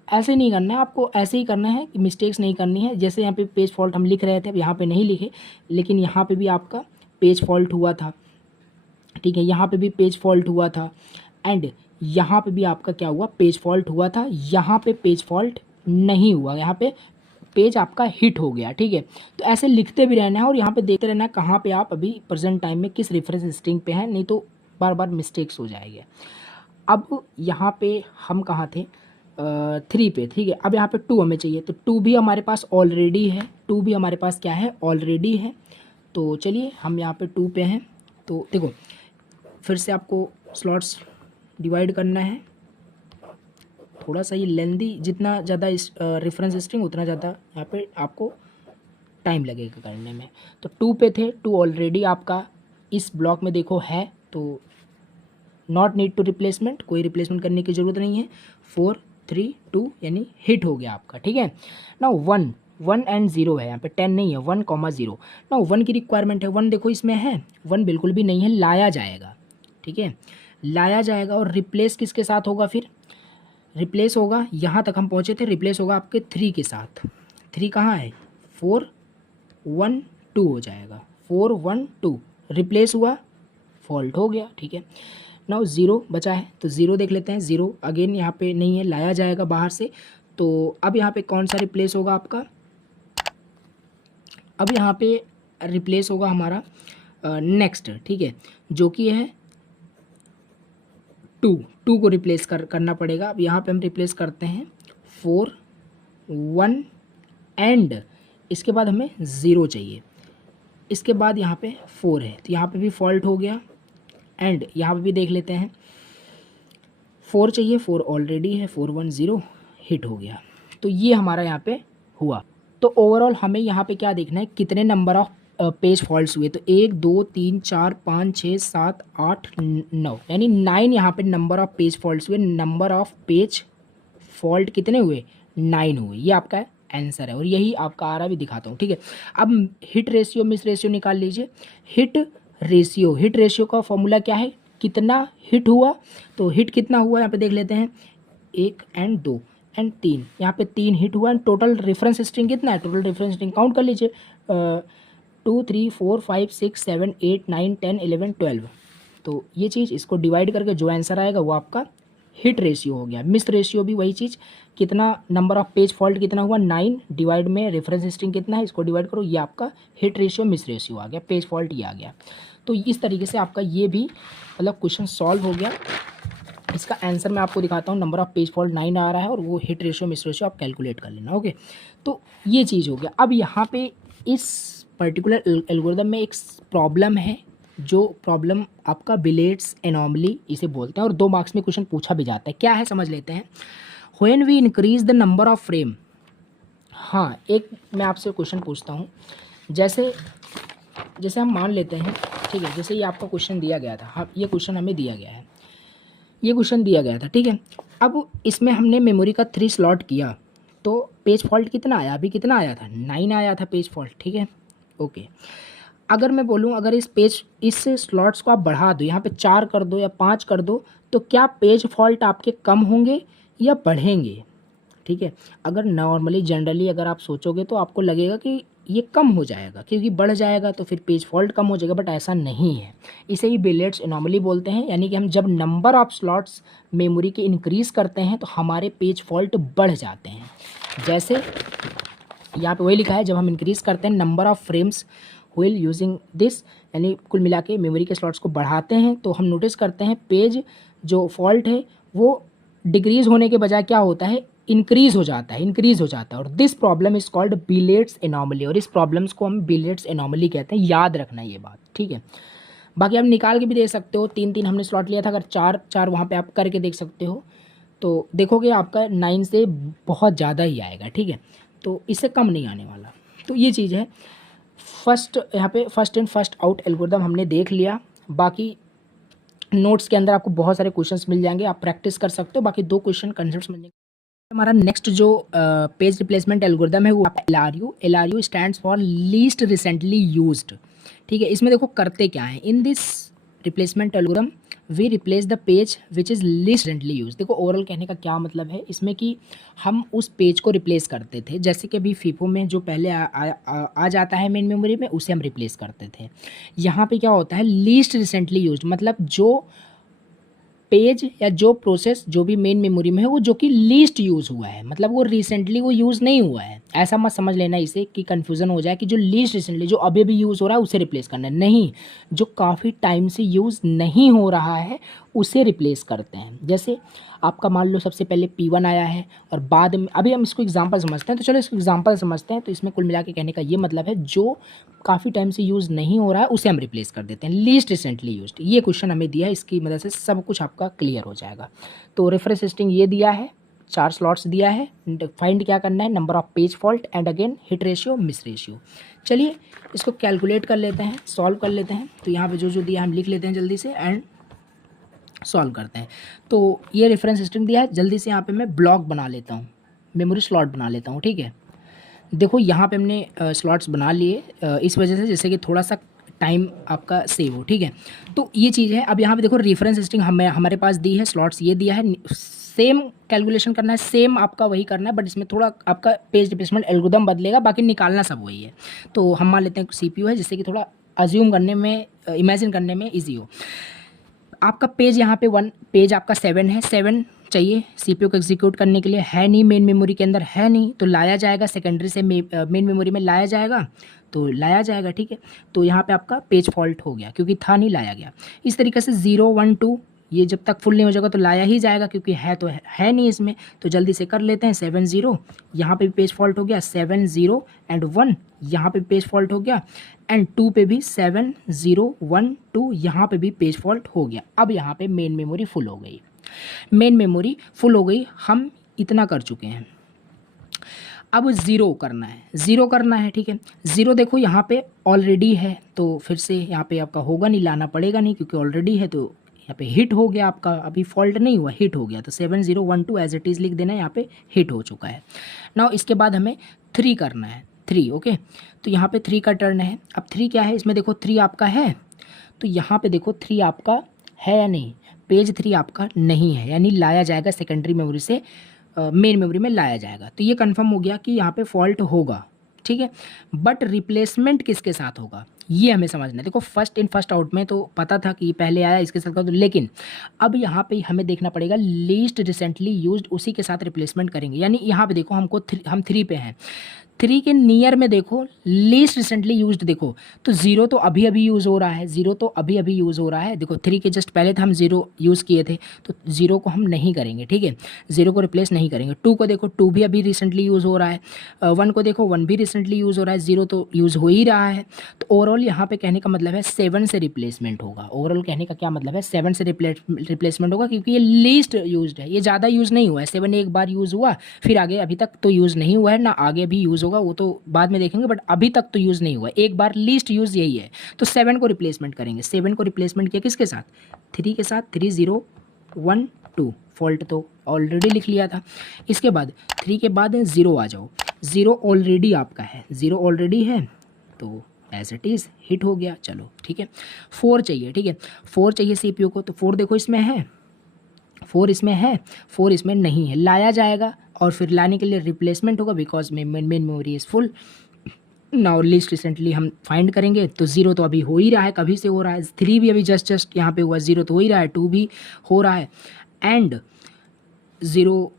ऐसे नहीं करना है आपको, ऐसे ही करना है कि मिस्टेक्स नहीं करनी है। जैसे यहाँ पे पेज फॉल्ट हम लिख रहे थे, अब यहाँ पे नहीं लिखे, लेकिन यहाँ पे भी आपका पेज फॉल्ट हुआ था, ठीक है, यहाँ पे भी पेज फॉल्ट हुआ था, एंड यहाँ पे भी आपका क्या हुआ, पेज फॉल्ट हुआ था, यहाँ पे पेज फॉल्ट नहीं हुआ, यहाँ पे पेज आपका हिट हो गया, ठीक है। तो ऐसे लिखते भी रहना है, और यहाँ पे देखते रहना है कहाँ पे आप अभी प्रेजेंट टाइम में किस रेफरेंस स्ट्रिंग पे हैं, नहीं तो बार बार मिस्टेक्स हो जाएंगे। अब यहाँ पे हम कहाँ थे, 3 पे, ठीक है। अब यहाँ पे 2 हमें चाहिए, तो 2 भी हमारे पास ऑलरेडी है, 2 भी हमारे पास क्या है, ऑलरेडी है। तो चलिए हम यहाँ पे 2 पे हैं, तो देखो फिर से आपको स्लॉट्स डिवाइड करना है, थोड़ा सा ये लेंदी, जितना ज़्यादा इस रेफरेंस स्ट्रिंग उतना ज़्यादा यहाँ पे आपको टाइम लगेगा करने में। तो 2 पे थे, 2 ऑलरेडी आपका इस ब्लॉक में देखो है, तो नॉट नीड टू रिप्लेसमेंट, कोई रिप्लेसमेंट करने की ज़रूरत नहीं है, 4 3 2 यानी हिट हो गया आपका, ठीक है। नाउ 1 एंड 0 है, यहाँ पे 10 नहीं है, 1,0। नाउ 1 की रिक्वायरमेंट है, 1 देखो इसमें है, 1 बिल्कुल भी नहीं है, लाया जाएगा, ठीक है, लाया जाएगा, और रिप्लेस किसके साथ होगा, फिर रिप्लेस होगा, यहाँ तक हम पहुँचे थे, रिप्लेस होगा आपके 3 के साथ, 3 कहाँ है, 4 1 2 हो जाएगा, 4 1 2 रिप्लेस हुआ, फॉल्ट हो गया, ठीक है। नाउ 0 बचा है, तो 0 देख लेते हैं, 0 अगेन यहाँ पे नहीं है, लाया जाएगा बाहर से, तो अब यहाँ पे कौन सा रिप्लेस होगा आपका, अब यहाँ पे रिप्लेस होगा हमारा नेक्स्ट, ठीक है, जो कि है 2 को रिप्लेस करना पड़ेगा। अब यहाँ पे हम रिप्लेस करते हैं 4 1 एंड इसके बाद हमें 0 चाहिए, इसके बाद यहाँ पे 4 है, तो यहाँ पे भी फॉल्ट हो गया, एंड यहाँ पे भी देख लेते हैं 4 चाहिए, 4 ऑलरेडी है, 4 1 0 हिट हो गया। तो ये हमारा यहाँ पे हुआ। तो ओवरऑल हमें यहाँ पे क्या देखना है, कितने नंबर ऑफ पेज फॉल्ट्स हुए, तो 1 2 3 4 5 6 7 8 9, यानी 9 यहाँ पे नंबर ऑफ पेज फॉल्ट्स हुए। नंबर ऑफ पेज फॉल्ट कितने हुए, 9 हुए, ये आपका आंसर है, और यही आपका आ रहा भी दिखाता हूँ, ठीक है। अब हिट रेशियो मिस रेशियो निकाल लीजिए। हिट रेशियो का फॉर्मूला क्या है, कितना हिट हुआ, तो हिट कितना हुआ यहाँ पे देख लेते हैं, 1 एंड 2 एंड 3, यहाँ पे 3 हिट हुआ, एंड टोटल रेफरेंस स्ट्रिंग कितना है, टोटल रेफरेंस स्ट्रिंग काउंट कर लीजिए, 2 3 4 5 6 7 8 9 10 11 12। तो ये चीज़ इसको डिवाइड करके जो आंसर आएगा वो आपका हिट रेशियो हो गया। मिस रेशियो भी वही चीज़, कितना नंबर ऑफ पेज फॉल्ट कितना हुआ, 9 डिवाइड में रेफरेंस स्ट्रिंग कितना है, इसको डिवाइड करो, ये आपका हिट रेशियो मिस रेशियो आ गया, पेज फॉल्ट ये आ गया। तो इस तरीके से आपका ये भी मतलब क्वेश्चन सॉल्व हो गया। इसका आंसर मैं आपको दिखाता हूँ, नंबर ऑफ पेज फॉल्ट 9 आ रहा है, और वो हिट रेशियो मिस रेशियो आप कैलकुलेट कर लेना, ओके। तो ये चीज़ हो गया। अब यहाँ पे इस पर्टिकुलर एल्गोरिथम में एक प्रॉब्लम है, जो प्रॉब्लम आपका बिलेट्स एनॉमली इसे बोलते हैं, और 2 मार्क्स में क्वेश्चन पूछा भी जाता है। क्या है समझ लेते हैं। When we increase the number of frame, हाँ एक मैं आपसे क्वेश्चन पूछता हूँ, जैसे हम मान लेते हैं, ठीक है, जैसे ये आपका क्वेश्चन दिया गया था, हाँ ये क्वेश्चन हमें दिया गया है, ये क्वेश्चन दिया गया था, ठीक है। अब इसमें हमने मेमोरी का 3 स्लॉट किया, तो पेज फॉल्ट कितना आया, अभी कितना आया था, 9 आया था पेज फॉल्ट, ठीक है। ओके, अगर मैं बोलूँ अगर इस स्लॉट्स को आप बढ़ा दो, यहाँ पे 4 कर दो या 5 कर दो, तो क्या पेज फॉल्ट आपके कम होंगे या बढ़ेंगे, ठीक है। अगर नॉर्मली जनरली अगर आप सोचोगे तो आपको लगेगा कि ये कम हो जाएगा, क्योंकि बढ़ जाएगा तो फिर पेज फॉल्ट कम हो जाएगा, बट ऐसा नहीं है। इसे ही बिलियर्ड्स एनॉमली बोलते हैं, यानी कि हम जब नंबर ऑफ स्लॉट्स मेमोरी के इंक्रीज़ करते हैं तो हमारे पेज फॉल्ट बढ़ जाते हैं। जैसे यहाँ पे वही लिखा है, जब हम इंक्रीज़ करते हैं number of frames wheel using this, यानी कुल मिला के मेमोरी के स्लॉट्स को बढ़ाते हैं तो हम नोटिस करते हैं पेज जो फॉल्ट है वो डिक्रीज़ होने के बजाय क्या होता है, इंक्रीज़ हो जाता है। और this problem is called billiards anomaly, और इस प्रॉब्लम्स को हम बिलियर्ड्स एनॉमली कहते हैं, याद रखना ये बात, ठीक है। बाकी आप निकाल के भी दे सकते हो, 3 हमने स्लॉट लिया था, अगर 4 वहाँ पे आप करके देख सकते हो तो देखोगे आपका 9 से बहुत ज़्यादा ही आएगा, ठीक है। तो इससे कम नहीं आने वाला। तो ये चीज़ है। यहाँ पे first in first out algorithm हमने देख लिया। बाकी नोट्स के अंदर आपको बहुत सारे क्वेश्चंस मिल जाएंगे, आप प्रैक्टिस कर सकते हो। बाकी 2 क्वेश्चन कंसेप्ट्स मिल जाएंगे। हमारा नेक्स्ट जो पेज रिप्लेसमेंट एल्गोरिथम है वो LRU stands for least recently used, ठीक है। इसमें देखो करते क्या है, in this replacement algorithm we replace the page which is least recently use. देखो ओवरऑल कहने का क्या मतलब है इसमें कि हम उस पेज को रिप्लेस करते थे, जैसे कि अभी फीफो में जो पहले आ जाता है मेन मेमोरी में, उसे हम रिप्लेस करते थे। यहाँ पे क्या होता है, लीस्ट रिसेंटली यूज, मतलब जो पेज या जो प्रोसेस जो भी मेन मेमोरी में है वो जो कि लीस्ट यूज़ हुआ है, मतलब वो रिसेंटली वो यूज़ नहीं हुआ है। ऐसा मत समझ लेना इसे कि कन्फ्यूज़न हो जाए कि जो लीस्ट रिसेंटली जो अभी भी यूज़ हो रहा है उसे रिप्लेस करना है, नहीं। जो काफ़ी टाइम से यूज़ नहीं हो रहा है उसे रिप्लेस करते हैं। जैसे आपका मान लो सबसे पहले P1 आया है और बाद में, अभी हम इसको एग्जांपल समझते हैं, तो चलो इसको एग्जांपल समझते हैं। तो इसमें कुल मिला के कहने का ये मतलब है जो काफ़ी टाइम से यूज़ नहीं हो रहा है उसे हम रिप्लेस कर देते हैं, लीस्ट रिसेंटली यूज्ड। ये क्वेश्चन हमें दिया है, इसकी मदद से सब कुछ आपका क्लियर हो जाएगा। तो रेफरेंस लिस्टिंग ये दिया है, 4 स्लॉट्स दिया है, फाइंड क्या करना है, number of page fault and again hit ratio, miss ratio. चलिए इसको कैलकुलेट कर लेते हैं, सॉल्व कर लेते हैं। तो यहाँ पे जो जो दिया हम लिख लेते हैं जल्दी से एंड सॉल्व करते हैं। तो ये रेफरेंस सिस्टम दिया है, जल्दी से यहाँ पे मैं ब्लॉक बना लेता हूँ, मेमोरी स्लॉट बना लेता हूँ, ठीक है। देखो यहाँ पे हमने स्लॉट्स बना लिए इस वजह से जैसे कि थोड़ा सा टाइम आपका सेव हो, ठीक है। तो ये चीज़ है। अब यहाँ पे देखो रेफरेंस सिस्टम हमारे पास दी है, स्लॉट्स ये दिया है, सेम कैलकुलेशन करना है, सेम आपका वही करना है, बट इसमें थोड़ा आपका पेज रिप्लेसमेंट एल्गोरिथम बदलेगा, बाकी निकालना सब वही है। तो हम मान लेते हैं CPU है, जिससे कि थोड़ा अज्यूम करने में, इमेजिन करने में ईजी हो। आपका पेज यहाँ पे 1 पेज आपका 7 है, 7 चाहिए CPU को एग्जीक्यूट करने के लिए, है नहीं मेन मेमोरी के अंदर, है नहीं, तो लाया जाएगा सेकेंडरी से मेन मेमोरी में लाया जाएगा, तो लाया जाएगा, ठीक है। तो यहाँ पे आपका पेज फॉल्ट हो गया क्योंकि था नहीं, लाया गया। इस तरीके से 0 1 2 ये जब तक फुल नहीं हो जाएगा तो लाया ही जाएगा, क्योंकि है तो है नहीं इसमें। तो जल्दी से कर लेते हैं, 7 0 यहाँ पे भी पेज फॉल्ट हो गया, 7 0 एंड 1 यहाँ पे पेज फॉल्ट हो गया, एंड 2 पे भी 7 0 1 2 यहाँ पे भी पेज फॉल्ट हो गया। अब यहाँ पे मेन मेमोरी फुल हो गई, मेन मेमोरी फुल हो गई, हम इतना कर चुके हैं। अब 0 करना है, 0 करना है, ठीक है। 0 देखो यहाँ पे ऑलरेडी है, तो फिर से यहाँ पे आपका होगा नहीं, लाना पड़ेगा नहीं, क्योंकि ऑलरेडी है। तो यहाँ पे हिट हो गया आपका, अभी फॉल्ट नहीं हुआ, हिट हो गया। तो 7 0 1 2 एज इट इज़ लिख देना, यहाँ पे हिट हो चुका है। नाउ इसके बाद हमें 3 करना है, 3 ओके। तो यहाँ पे 3 का टर्न है। अब 3 क्या है, इसमें देखो 3 आपका है, तो यहाँ पे देखो 3 आपका है या नहीं, पेज 3 आपका नहीं है, यानी लाया जाएगा सेकेंडरी मेमोरी से मेन मेमोरी में लाया जाएगा। तो ये कंफर्म हो गया कि यहाँ पे फॉल्ट होगा, ठीक है। बट रिप्लेसमेंट किसके साथ होगा ये हमें समझना है। देखो फर्स्ट इन फर्स्ट आउट में तो पता था कि पहले आया इसके साथ, तो लेकिन अब यहाँ पे हमें देखना पड़ेगा लीस्ट रिसेंटली यूज्ड, उसी के साथ रिप्लेसमेंट करेंगे। यानी यहाँ पे देखो हम 3 पे हैं, 3 के नियर में देखो लीस्ट रिसेंटली यूज्ड, देखो तो 0 तो अभी अभी यूज़ हो रहा है, 0 तो अभी अभी यूज़ हो रहा है। देखो 3 के जस्ट पहले था हम 0 यूज़ किए थे, तो 0 को हम नहीं करेंगे, ठीक है, 0 को रिप्लेस नहीं करेंगे। 2 को देखो 2 भी अभी रिसेंटली यूज़ हो रहा है, 1 को देखो 1 भी रिसेंटली यूज़ हो रहा है, 0 तो यूज़ हो ही रहा है। तो ओवरऑल यहाँ पे कहने का मतलब है 7 से रिप्लेसमेंट होगा। ओवरऑल कहने का क्या मतलब है, 7 से रिप्लेसमेंट होगा, क्योंकि ये लीस्ट यूज्ड है, ये ज़्यादा यूज़ नहीं हुआ है। 7 एक बार यूज़ हुआ, फिर आगे अभी तक तो यूज़ नहीं हुआ है, ना आगे भी यूज़ होगा, वो तो बाद में देखेंगे, बट अभी तक तो यूज़ नहीं हुआ, एक बार लीस्ट यूज़ यही है। तो 7 को रिप्लेसमेंट करेंगे, 7 को रिप्लेसमेंट किया किसके साथ, 3 के साथ, 3 0 1 2, फॉल्ट तो ऑलरेडी लिख लिया था। इसके बाद 3 के बाद 0 आ जाओ, 0 ऑलरेडी आपका है, 0 ऑलरेडी है तो एज इट इज़ हिट हो गया। चलो ठीक है, 4 चाहिए, ठीक है 4 चाहिए CPU को, तो 4 देखो इसमें है, 4 इसमें है, 4 इसमें नहीं है, लाया जाएगा और फिर लाने के लिए रिप्लेसमेंट होगा because main memory is full. Now list recently हम फाइंड करेंगे तो 0 तो अभी हो ही रहा है, कभी से हो रहा है, 3 भी अभी जस्ट यहाँ पे हुआ, 0 तो हो ही रहा है, 2 भी हो रहा है एंड 0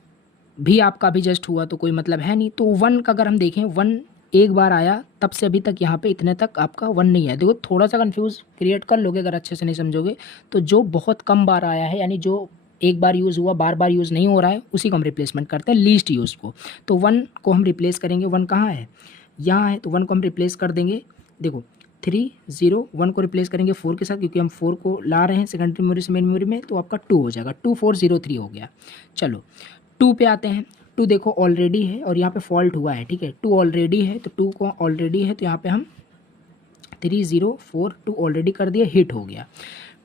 भी आपका अभी जस्ट हुआ, तो कोई मतलब है नहीं। तो 1 का अगर हम देखें, 1 एक बार आया तब से अभी तक यहाँ पे इतने तक आपका 1 नहीं आया। देखो थोड़ा सा कंफ्यूज क्रिएट कर लोगे अगर अच्छे से नहीं समझोगे तो। जो बहुत कम बार आया है यानी जो एक बार यूज़ हुआ बार बार यूज़ नहीं हो रहा है उसी को हम रिप्लेसमेंट करते हैं, लीस्ट यूज़ को। तो 1 को हम रिप्लेस करेंगे, 1 कहाँ है, यहाँ है, तो 1 को हम रिप्लेस कर देंगे। देखो 3 0 1 को रिप्लेस करेंगे 4 के साथ क्योंकि हम 4 को ला रहे हैं सेकेंडरी मेमोरी से मेन मेमोरी में, तो आपका 2 हो जाएगा, 2 4 0 3 हो गया। चलो 2 पे आते हैं, 2 देखो ऑलरेडी है और यहाँ पे फॉल्ट हुआ है, ठीक है 2 ऑलरेडी है तो 2 को ऑलरेडी है तो यहाँ पे हम 3 0 4 2 ऑलरेडी कर दिया, हिट हो गया।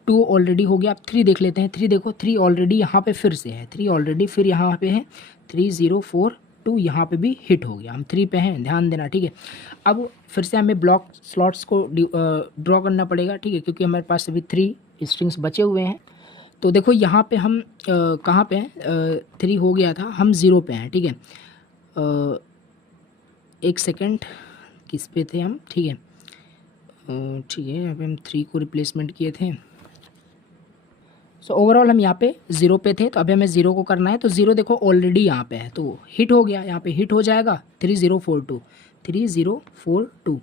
2 ऑलरेडी हो गया। अब 3 देख लेते हैं, 3 देखो 3 ऑलरेडी यहाँ पे फिर से है, 3 ऑलरेडी फिर यहाँ पे है, 3 0 4 2 यहाँ पे भी हिट हो गया। हम 3 पे हैं, ध्यान देना, ठीक है। अब फिर से हमें ब्लॉक स्लॉट्स को ड्रॉ करना पड़ेगा, ठीक है, क्योंकि हमारे पास अभी 3 स्ट्रिंग्स बचे हुए हैं। तो देखो यहाँ पे हम कहाँ पे हैं, 3 हो गया था, हम 0 पे हैं, ठीक है। एक सेकेंड, किस पे थे हम, ठीक है ठीक है, यहाँ पे हम 3 को रिप्लेसमेंट किए थे। सो ओवरऑल हम यहाँ पे 0 पे थे, तो अभी हमें 0 को करना है। तो 0 देखो ऑलरेडी यहाँ पे है तो हिट हो गया, यहाँ पे हिट हो जाएगा 3 0 4 2 3 0 4 2,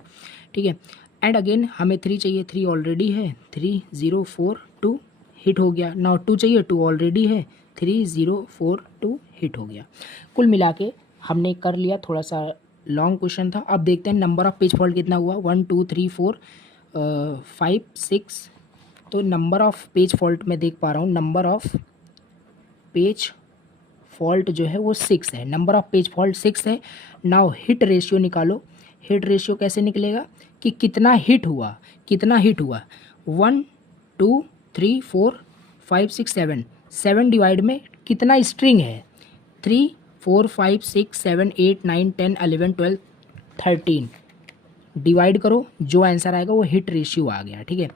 ठीक है। एंड अगेन हमें 3 चाहिए, 3 ऑलरेडी है, 3 0 4 2 हिट हो गया। नाउ 2 चाहिए, 2 ऑलरेडी है, 3 0 4 2 हिट हो गया। कुल मिला के हमने कर लिया, थोड़ा सा लॉन्ग क्वेश्चन था। अब देखते हैं नंबर ऑफ पेज फॉल्ट कितना हुआ, 1 2 3 4 5 6। तो नंबर ऑफ पेज फॉल्ट मैं देख पा रहा हूँ, नंबर ऑफ पेज फॉल्ट जो है वो 6 है, नंबर ऑफ पेज फॉल्ट 6 है। नाउ हिट रेशियो निकालो, हिट रेशियो कैसे निकलेगा कि कितना हिट हुआ, कितना हिट हुआ, 1 2 3 4 5 6 7, 7 डिवाइड में कितना स्ट्रिंग है, 3 4 5 6 7 8 9 10 11 12 13, डिवाइड करो, जो आंसर आएगा वो हिट रेशियो आ गया, ठीक है।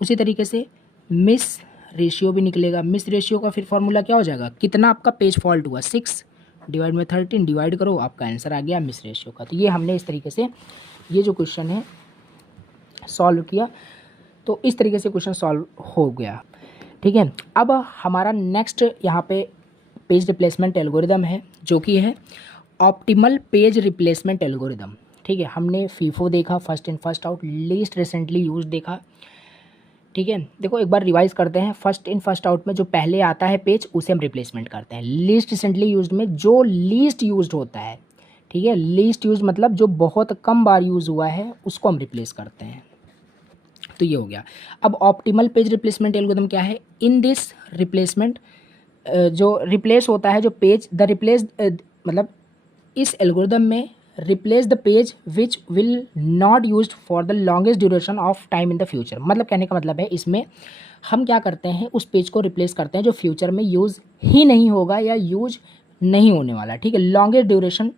उसी तरीके से मिस रेशियो भी निकलेगा, मिस रेशियो का फिर फॉर्मूला क्या हो जाएगा, कितना आपका पेज फॉल्ट हुआ, 6 डिवाइड में 13, डिवाइड करो, आपका आंसर आ गया मिस रेशियो का। तो ये हमने इस तरीके से ये जो क्वेश्चन है सॉल्व किया, तो इस तरीके से क्वेश्चन सॉल्व हो गया, ठीक है। अब हमारा नेक्स्ट यहाँ पे पेज रिप्लेसमेंट एल्गोरिदम है जो कि है ऑप्टिमल पेज रिप्लेसमेंट एल्गोरिदम, ठीक है। हमने फीफो देखा, first in first out, least recently use देखा, ठीक है। देखो एक बार रिवाइज करते हैं, फर्स्ट इन फर्स्ट आउट में जो पहले आता है पेज उसे हम रिप्लेसमेंट करते हैं, लीस्ट रिसेंटली यूज्ड में जो लीस्ट यूज्ड होता है, ठीक है, लीस्ट यूज मतलब जो बहुत कम बार यूज़ हुआ है उसको हम रिप्लेस करते हैं। तो ये हो गया। अब ऑप्टिमल पेज रिप्लेसमेंट एल्गोरिथम क्या है, इन दिस रिप्लेसमेंट जो रिप्लेस होता है जो पेज द रिप्लेस मतलब इस एल्गोरिथम में replace the page which will not used for the longest duration of time in the future. मतलब कहने का मतलब है इसमें हम क्या करते हैं, उस पेज को रिप्लेस करते हैं जो फ्यूचर में यूज़ ही नहीं होगा या यूज नहीं होने वाला, ठीक है, लॉन्गेस्ट ड्यूरेशन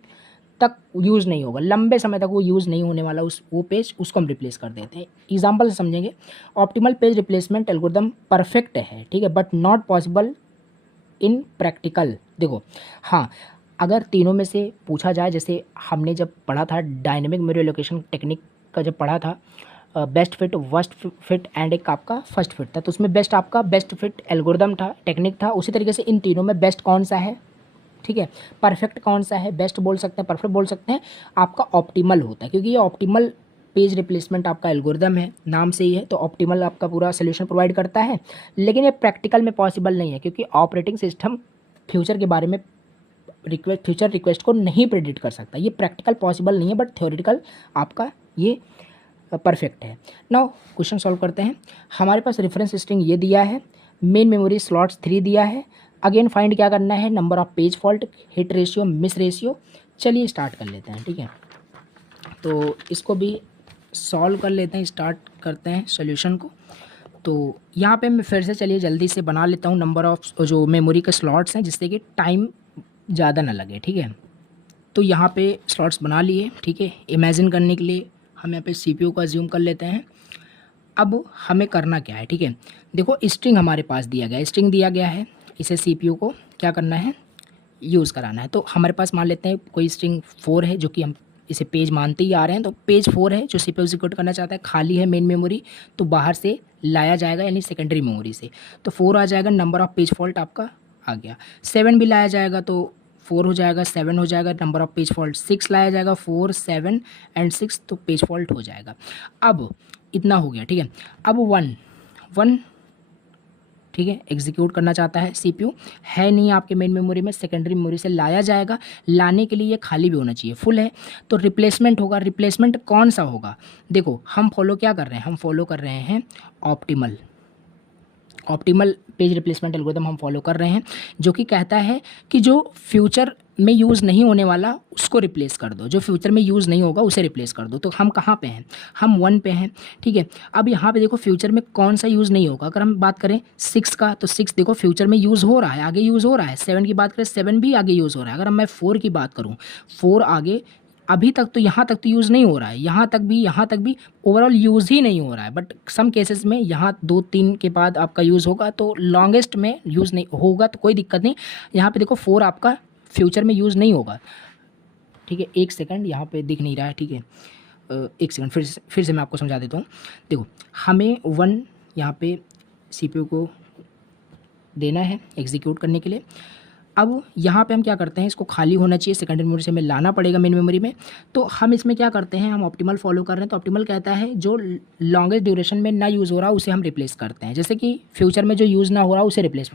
तक यूज़ नहीं होगा, लंबे समय तक वो यूज़ नहीं होने वाला वो पेज, उसको हम रिप्लेस कर देते हैं। एग्जाम्पल से समझेंगे, optimal page replacement algorithm perfect है, ठीक है, but not possible in practical. देखो हाँ, अगर तीनों में से पूछा जाए, जैसे हमने जब पढ़ा था डायनेमिक मेमोरी एलोकेशन टेक्निक का जब पढ़ा था, best fit, worst fit and एक आपका फर्स्ट फिट था, तो उसमें बेस्ट आपका बेस्ट फिट एल्गोरिथम था, टेक्निक था। उसी तरीके से इन तीनों में बेस्ट कौन सा है, ठीक है, परफेक्ट कौन सा है, बेस्ट बोल सकते हैं, परफेक्ट बोल सकते हैं, आपका ऑप्टिमल होता है, क्योंकि ये ऑप्टिमल पेज रिप्लेसमेंट आपका एल्गोरिदम है, नाम से ही है, तो ऑप्टिमल आपका पूरा सोल्यूशन प्रोवाइड करता है। लेकिन ये प्रैक्टिकल में पॉसिबल नहीं है, क्योंकि ऑपरेटिंग सिस्टम फ्यूचर के बारे में फ्यूचर रिक्वेस्ट को नहीं प्रेडिक्ट कर सकता। ये प्रैक्टिकल पॉसिबल नहीं है, बट थ्योरेटिकल आपका ये परफेक्ट है। नाउ क्वेश्चन सॉल्व करते हैं। हमारे पास रेफरेंस स्ट्रिंग ये दिया है, मेन मेमोरी स्लॉट्स 3 दिया है। अगेन फाइंड क्या करना है, number of page fault, hit ratio, miss ratio. चलिए स्टार्ट कर लेते हैं, ठीक है। तो इसको भी सॉल्व कर लेते हैं, स्टार्ट करते हैं सॉल्यूशन को। तो यहाँ पे मैं फिर से चलिए जल्दी से बना लेता हूँ नंबर ऑफ जो मेमोरी के स्लॉट्स हैं, जिससे कि टाइम ज़्यादा ना लगे, ठीक है। तो यहाँ पे स्लॉट्स बना लिए, ठीक है। इमेजिन करने के लिए हम यहाँ पे CPU को अज्यूम कर लेते हैं। अब हमें करना क्या है, ठीक है। देखो स्ट्रिंग हमारे पास दिया गया है, स्ट्रिंग दिया गया है, इसे CPU को क्या करना है, यूज़ कराना है। तो हमारे पास मान लेते हैं कोई स्ट्रिंग 4 है, जो कि हम इसे पेज मानते ही आ रहे हैं। तो पेज 4 है जो CPU एग्जीक्यूट करना चाहता है, खाली है मेन मेमोरी, तो बाहर से लाया जाएगा यानी सेकेंडरी मेमोरी से। तो 4 आ जाएगा, नंबर ऑफ पेज फॉल्ट आपका आ गया। 7 भी लाया जाएगा तो 4 हो जाएगा, 7 हो जाएगा, नंबर ऑफ पेज फॉल्ट 6 लाया जाएगा, 4 7 एंड 6, तो पेज फॉल्ट हो जाएगा। अब इतना हो गया, ठीक है। अब 1 ठीक है, एग्जीक्यूट करना चाहता है, CPU है नहीं आपके मेन मेमोरी में, सेकेंडरी मेमोरी से लाया जाएगा। लाने के लिए ये खाली भी होना चाहिए, फुल है तो रिप्लेसमेंट होगा। रिप्लेसमेंट कौन सा होगा, देखो हम फॉलो क्या कर रहे हैं, हम फॉलो कर रहे हैं ऑप्टिमल पेज रिप्लेसमेंट एल्गोरिथम हम फॉलो कर रहे हैं, जो कि कहता है कि जो फ्यूचर में यूज़ नहीं होने वाला उसको रिप्लेस कर दो, जो फ्यूचर में यूज़ नहीं होगा उसे रिप्लेस कर दो। तो हम कहाँ पे हैं, हम 1 पे हैं, ठीक है। अब यहाँ पे देखो फ्यूचर में कौन सा यूज़ नहीं होगा, अगर हम बात करें 6 का, तो 6 देखो फ्यूचर में यूज़ हो रहा है, आगे यूज़ हो रहा है। 7 की बात करें, 7 भी आगे यूज़ हो रहा है। अगर मैं 4 की बात करूँ, 4 आगे अभी तक तो यहाँ तक तो यूज़ नहीं हो रहा है, यहाँ तक भी ओवरऑल यूज़ ही नहीं हो रहा है। बट सम केसेस में यहाँ 2-3 के बाद आपका यूज़ होगा, तो लॉन्गेस्ट में यूज़ नहीं होगा तो कोई दिक्कत नहीं। यहाँ पे देखो 4 आपका फ्यूचर में यूज़ नहीं होगा, ठीक है। एक सेकंड, यहाँ पे दिख नहीं रहा है, ठीक है। एक सेकंड फिर से मैं आपको समझा देता हूँ। देखो हमें 1 यहाँ पे CPU को देना है एग्जीक्यूट करने के लिए। अब यहाँ पे हम क्या करते हैं, इसको खाली होना चाहिए, सेकेंडरी मेमोरी से हमें लाना पड़ेगा मेन मेमोरी में। तो हम इसमें क्या करते हैं, हम ऑप्टिमल फॉलो कर रहे हैं। तो ऑप्टिमल कहता है जो लॉन्गेस्ट ड्यूरेशन में ना यूज़ हो रहा उसे हम रिप्लेस करते हैं, जैसे कि फ्यूचर में जो यूज़ ना हो रहा उसे रिप्लेस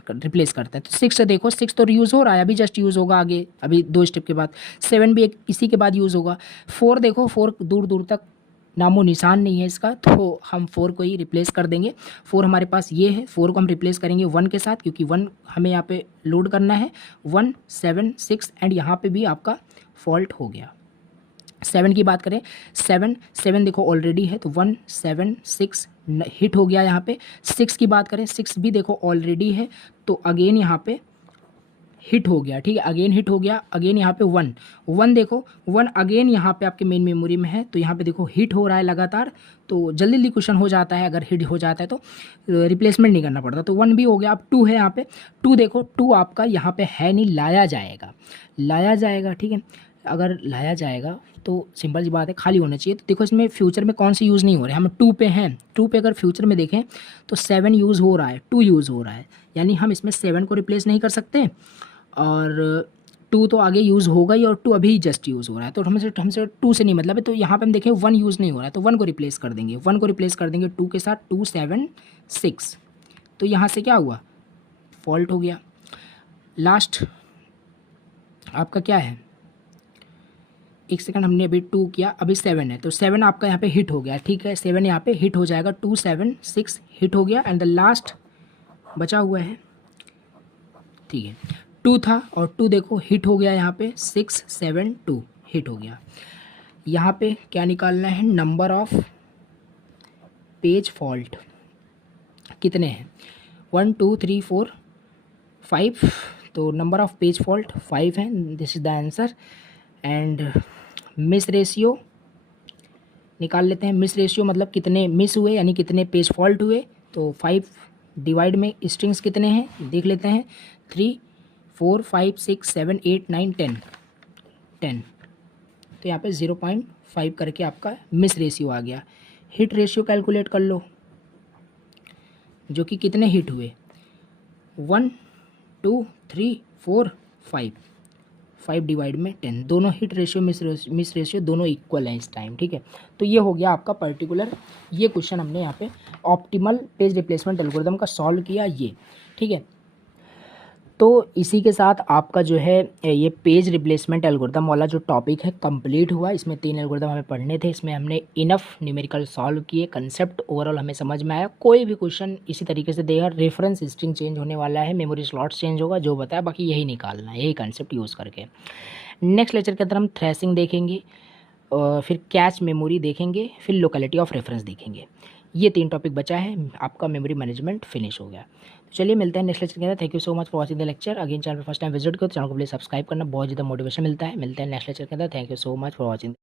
करते हैं। तो 6 से देखो, 6 तो यूज़ हो रहा है, अभी जस्ट यूज़ होगा आगे, अभी 2 स्टेप के बाद। 7 भी इसी के बाद यूज़ होगा। 4 देखो, 4 दूर दूर तक नामो निशान नहीं है इसका, तो हम 4 को ही रिप्लेस कर देंगे। 4 हमारे पास ये है, 4 को हम रिप्लेस करेंगे 1 के साथ, क्योंकि 1 हमें यहाँ पे लोड करना है। 1 7 6 एंड यहाँ पे भी आपका फॉल्ट हो गया। 7 की बात करें, 7 देखो ऑलरेडी है, तो 1 7 6 हिट हो गया यहाँ पे। 6 की बात करें, 6 भी देखो ऑलरेडी है, तो अगेन यहाँ पे हिट हो गया, ठीक है। अगेन हिट हो गया, अगेन यहाँ पे 1 देखो 1 अगेन यहाँ पे आपके मेन मेमोरी में है, तो यहाँ पे देखो हिट हो रहा है लगातार, तो जल्दी जल्दी क्वेश्चन हो जाता है। अगर हिट हो जाता है तो रिप्लेसमेंट नहीं करना पड़ता। तो 1 भी हो गया। अब 2 है यहाँ पे, 2 देखो 2 आपका यहाँ पे है नहीं, लाया जाएगा, ठीक है। अगर लाया जाएगा तो सिंपल सी बात है, खाली होना चाहिए। तो देखो इसमें फ्यूचर में कौन से यूज़ नहीं हो रहे, हम 2 पे हैं। 2 पे अगर फ्यूचर में देखें तो 7 यूज़ हो रहा है, 2 यूज़ हो रहा है, यानी हम इसमें 7 को रिप्लेस नहीं कर सकते, और 2 तो आगे यूज़ होगा ही, और 2 अभी जस्ट यूज़ हो रहा है, तो हमसे 2 से नहीं मतलब है। तो यहाँ पे हम देखें 1 यूज़ नहीं हो रहा है, तो 1 को रिप्लेस कर देंगे, 2 के साथ। 2 7 6, तो यहाँ से क्या हुआ, फॉल्ट हो गया। लास्ट आपका क्या है, एक सेकंड, हमने अभी 2 किया, अभी 7 है, तो 7 आपका यहाँ पे हिट हो गया, ठीक है। 7 यहाँ पे हिट हो जाएगा, 2 7 6 हिट हो गया, एंड द लास्ट बचा हुआ है, ठीक है। 2 था और 2 देखो हिट हो गया यहाँ पे, 6 7 2 हिट हो गया। यहाँ पे क्या निकालना है, नंबर ऑफ पेज फॉल्ट कितने हैं, 1 2 3 4 5, तो नंबर ऑफ पेज फॉल्ट 5 है, this is the answer. And miss ratio निकाल लेते हैं। मिस रेशियो मतलब कितने मिस हुए, यानी कितने पेज फॉल्ट हुए। तो 5 डिवाइड में स्ट्रिंग्स कितने हैं देख लेते हैं, 3 4 5 6 7 8 9 10, तो यहाँ पे 0.5 करके आपका मिस रेशियो आ गया। हिट रेशियो कैलकुलेट कर लो, जो कि कितने हिट हुए, 1 2 3 4 5 डिवाइड में 10, दोनों हिट रेशियो मिस रेशियो दोनों इक्वल हैं इस टाइम, ठीक है। तो ये हो गया आपका पर्टिकुलर, ये क्वेश्चन हमने यहाँ पे ऑप्टिमल पेज रिप्लेसमेंट एल्गोरिथम का सॉल्व किया ये, ठीक है। तो इसी के साथ आपका जो है ये पेज रिप्लेसमेंट एल्गोरिथम वाला जो टॉपिक है कंप्लीट हुआ। इसमें 3 एल्गोरिथम हमें पढ़ने थे, इसमें हमने इनफ न्यूमेरिकल सॉल्व किए, कंसेप्ट ओवरऑल हमें समझ में आया। कोई भी क्वेश्चन इसी तरीके से देगा, रेफरेंस स्ट्रिंग चेंज होने वाला है, मेमोरी स्लॉट्स चेंज होगा, जो बताया बाकी यही निकालना है, यही कंसेप्ट यूज़ करके। नेक्स्ट लेक्चर के अंदर हम थ्रेसिंग देखेंगे, फिर कैच मेमोरी देखेंगे, फिर लोकेलिटी ऑफ रेफरेंस देखेंगे। ये 3 टॉपिक बचा है, आपका मेमोरी मैनेजमेंट फिनिश हो गया। तो चलिए मिलते हैं नेक्स्ट लेक्चर के अंदर। Thank you so much for watching the lecture. Again channel पर फर्स्ट टाइम विजिट करो तो चैनल को प्लीज सब्सक्राइब करना, बहुत ज़्यादा मोटिवेशन मिलता है। मिलते हैं नेक्स्ट लेक्चर के अंदर। Thank you so much for watching.